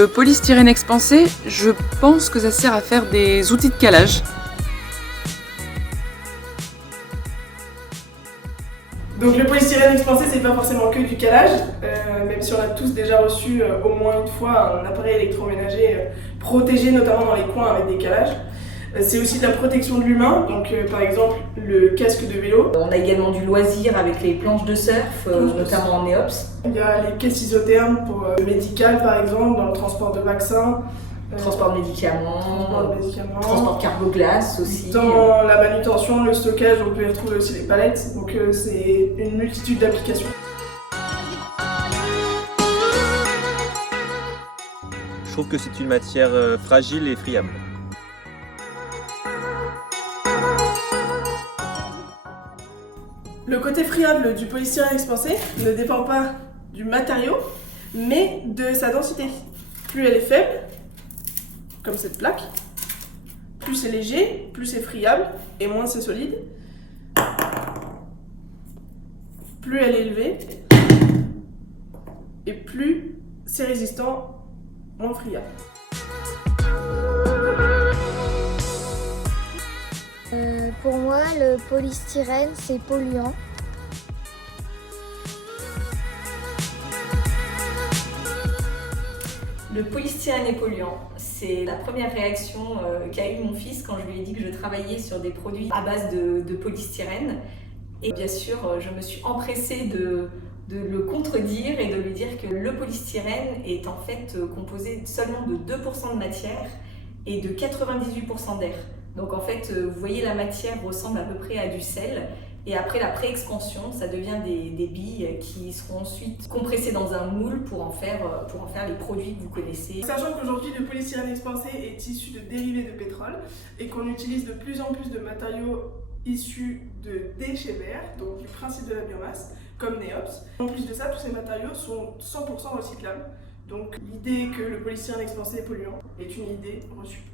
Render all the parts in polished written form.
Le polystyrène expansé, je pense que ça sert à faire des outils de calage. Donc le polystyrène expansé, c'est pas forcément que du calage, même si on a tous déjà reçu au moins une fois un appareil électroménager protégé, notamment dans les coins avec des calages. C'est aussi de la protection de l'humain, donc par exemple le casque de vélo. On a également du loisir avec les planches de surf, notamment en néops. Il y a les caisses isothermes pour le médical par exemple, dans le transport de vaccins. Transport de médicaments, transport cargo-glace aussi. Dans la manutention, le stockage, on peut y retrouver aussi les palettes, donc c'est une multitude d'applications. Je trouve que c'est une matière fragile et friable. Le côté friable du polystyrène expansé ne dépend pas du matériau, mais de sa densité. Plus elle est faible, comme cette plaque, plus c'est léger, plus c'est friable, et moins c'est solide. Plus elle est élevée, et plus c'est résistant, moins friable. Pour moi, le polystyrène, c'est polluant. Le polystyrène est polluant. C'est la première réaction qu'a eu mon fils quand je lui ai dit que je travaillais sur des produits à base de polystyrène. Et bien sûr, je me suis empressée de le contredire et de lui dire que le polystyrène est en fait composé seulement de 2% de matière et de 98% d'air. Donc en fait, vous voyez, la matière ressemble à peu près à du sel. Et après la pré-expansion, ça devient des billes qui seront ensuite compressées dans un moule pour en faire les produits que vous connaissez. Sachant qu'aujourd'hui, le polystyrène expansé est issu de dérivés de pétrole et qu'on utilise de plus en plus de matériaux issus de déchets verts, donc du principe de la biomasse, comme Neops. En plus de ça, tous ces matériaux sont 100% recyclables. Donc l'idée que le polystyrène expansé est polluant est une idée reçue.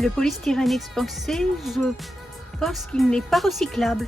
Le polystyrène expansé, je pense qu'il n'est pas recyclable.